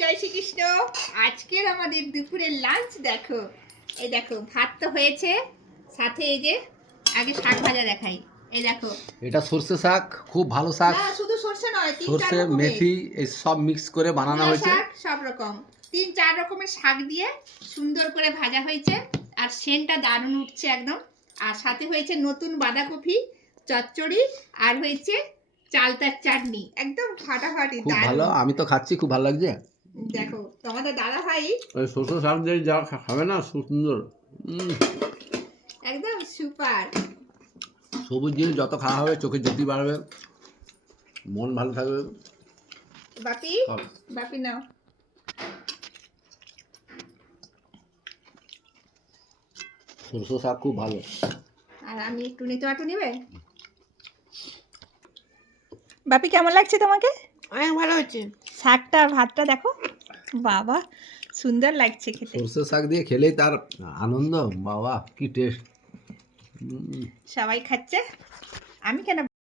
জয় শ্রীকৃষ্ণ। আজকের আমাদের দুপুরের লাঞ্চ দেখো, এই দেখো ভাত তো হয়েছে, সাথে এই যে আগে শাক ভাজা দেখাই। এই দেখো এটা সর্ষে শাক, খুব ভালো শাক। না শুধু সরষে নয়, তিন চার সর্ষে রকমের মেথি এই সব মিক্স করে বানানো মূলা হয়েছে। শাক, সব রকম 3-4 রকমের শাক দিয়ে সুন্দর করে ভাজা হয়েছে, আর সেন্টটা দারুণ উঠছে একদম। আর সাথে হয়েছে নতুন বাঁধাকপি চচ্চড়ি, আর হয়েছে চালতার চাটনি, একদম ফাটাফাটি খুব ভালো, দারুণ। আমি তো খাচ্ছি, খুব ভালো লাগছে। দেখো তোমাদের দাদা ভাই ওই সর্ষে শাক দিয়ে যা খাবে না, খুব সুন্দর। একদম সুপার। সবুজ জিনিস যত খাওয়া হবে চোখে জ্যোতি বাড়বে, মন ভালো থাকবে। বাপি সব। বাপি নাও। সর্ষে শাক খুব ভালো। আর আমি একটু নিতে আটু নিবে। বাপি কেমন লাগছে তোমাকে? অনেক ভালো হচ্ছে। শাকটা আর ভাতটা দেখো, বাবা সুন্দর লাগছে খেতে। সর্ষে শাক দিয়ে খেলেই তার আনন্দ, বাবা কি টেস্ট। সবাই খাচ্ছে, আমি কেন